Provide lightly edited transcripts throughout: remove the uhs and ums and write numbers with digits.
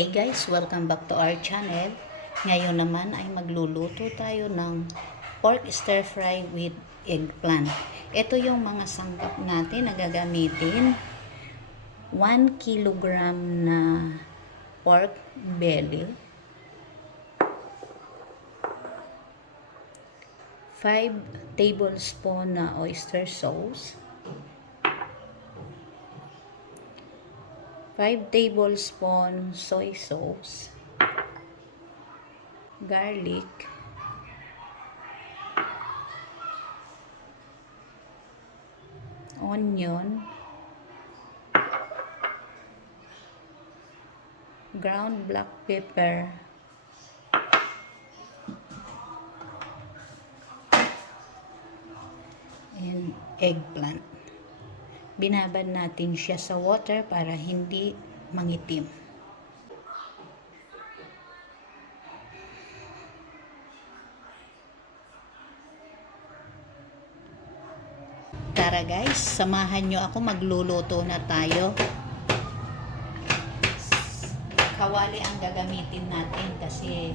Okay guys, welcome back to our channel. Ngayon naman ay magluluto tayo ng pork stir fry with eggplant. Ito yung mga sangkap natin na gagamitin. 1 kilogram na pork belly, 5 tablespoon na oyster sauce, 5 tablespoon soy sauce, garlic, onion, ground black pepper, and eggplant. Binabad natin siya sa water para hindi mangitim. Tara guys, samahan nyo ako, magluluto na tayo. Kawali ang gagamitin natin kasi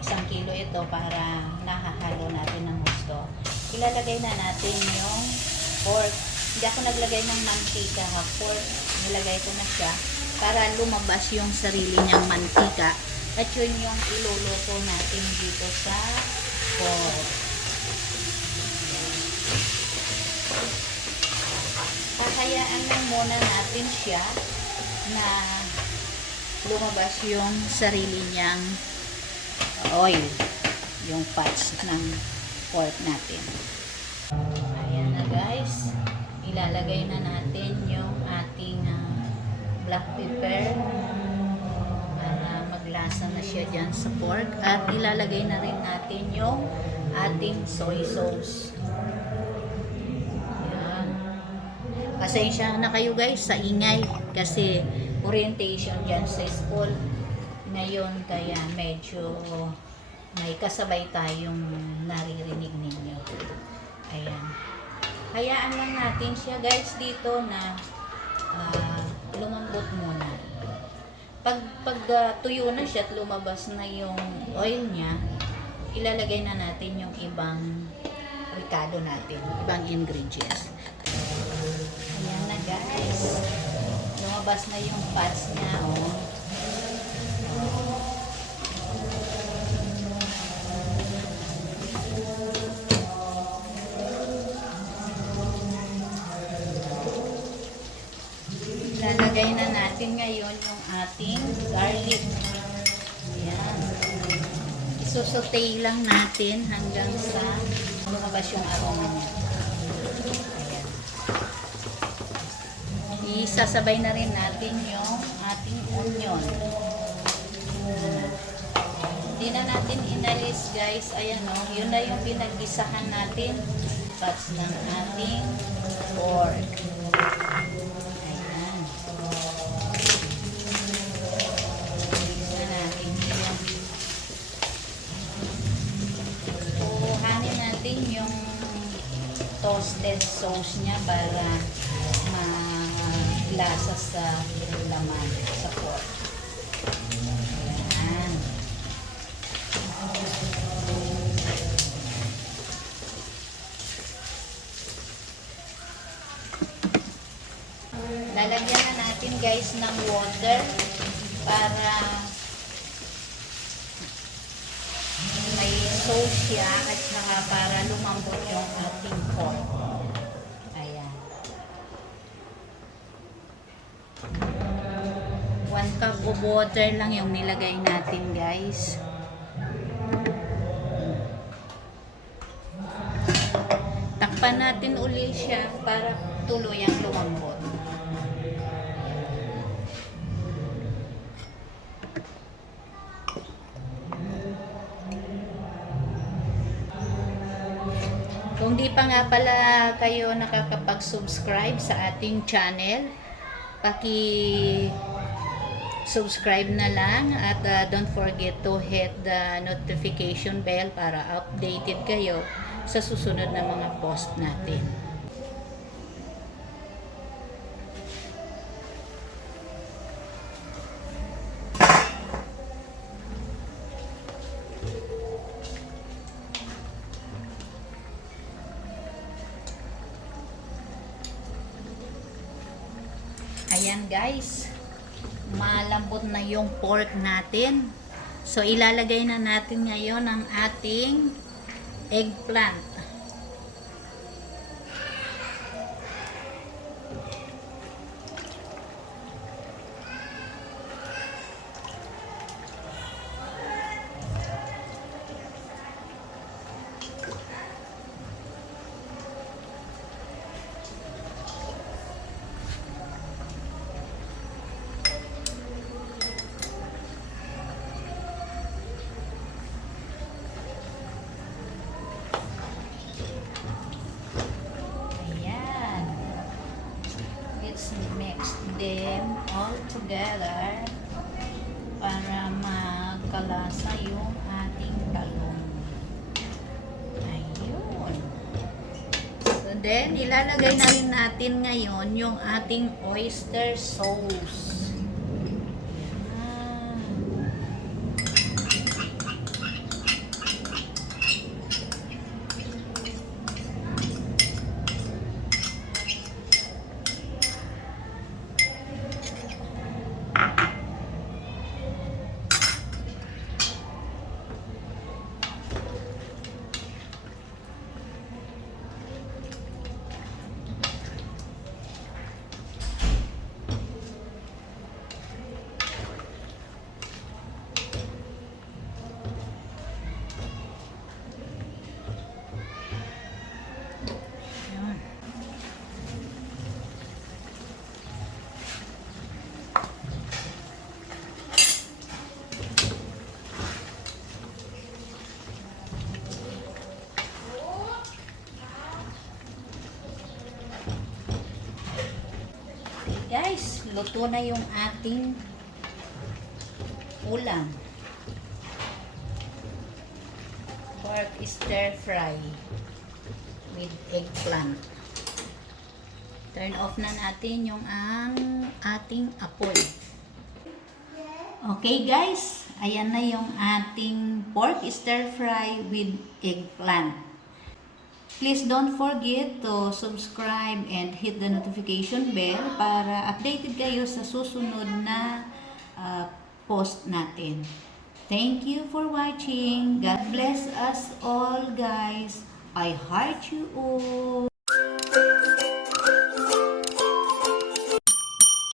1 kilo ito para nahahalo natin ng gusto. Ilalagay na natin yung pork. Hindi ako naglagay ng mantika ha. Pork, nilagay ko na siya para lumabas yung sarili niyang mantika. At yun yung iluluto natin dito sa pork. Hahayaan lang muna natin siya na lumabas yung sarili niyang oil, yung fats ng pork natin. Ayan na guys, ilalagay na natin yung ating black pepper para maglasa na siya dyan sa pork, at ilalagay na rin natin yung ating soy sauce. Ayan. Pasensya na kayo guys sa ingay kasi orientation dyan sa school ngayon, kaya medyo may kasabay tayong naririnig ninyo. Ayan. Hayaan lang natin siya guys dito na lumambot muna. Pag tuyo na siya at lumabas na yung oil niya, ilalagay na natin yung ibang ricado natin, ibang ingredients. Ayan na guys. Lumabas na yung fats niya. Oh. Lalagay na natin ngayon yung ating garlic. Ayan. Isusutay lang natin hanggang sa lumabas yung aroma niya. Ayan. Isasabay na rin natin yung ating onion. Hindi na natin inalis guys. Ayan o. Yun na yung pinag-isahan natin. Fats ng ating pork. Yung toasted sauce niya para malasa sa laman sa pork. Ayan. Lalagyan na natin guys ng water para may sauce siya at saka para lumambot yung ating pork. Ayan. 1 cup of water lang yung nilagay natin guys. Takpan natin uli siya para tuluyang lumambot. Kung di pa nga pala kayo nakakapag-subscribe sa ating channel, paki-subscribe na lang at don't forget to hit the notification bell para updated kayo sa susunod na mga post natin. guys, malambot na yung pork natin. So ilalagay na natin ngayon ang ating eggplant. Mix them all together para magkalasa yung ating talong. Ayun. So then, ilalagay na rin natin ngayon yung ating oyster sauce. Yan. Guys, luto na yung ating ulam. Pork stir fry with eggplant. Turn off na natin yung ating apoy. Okay guys, ayan na yung ating pork stir fry with eggplant. Please don't forget to subscribe and hit the notification bell para updated kayo sa susunod na post natin. Thank you for watching. God bless us all, guys. I heart you all.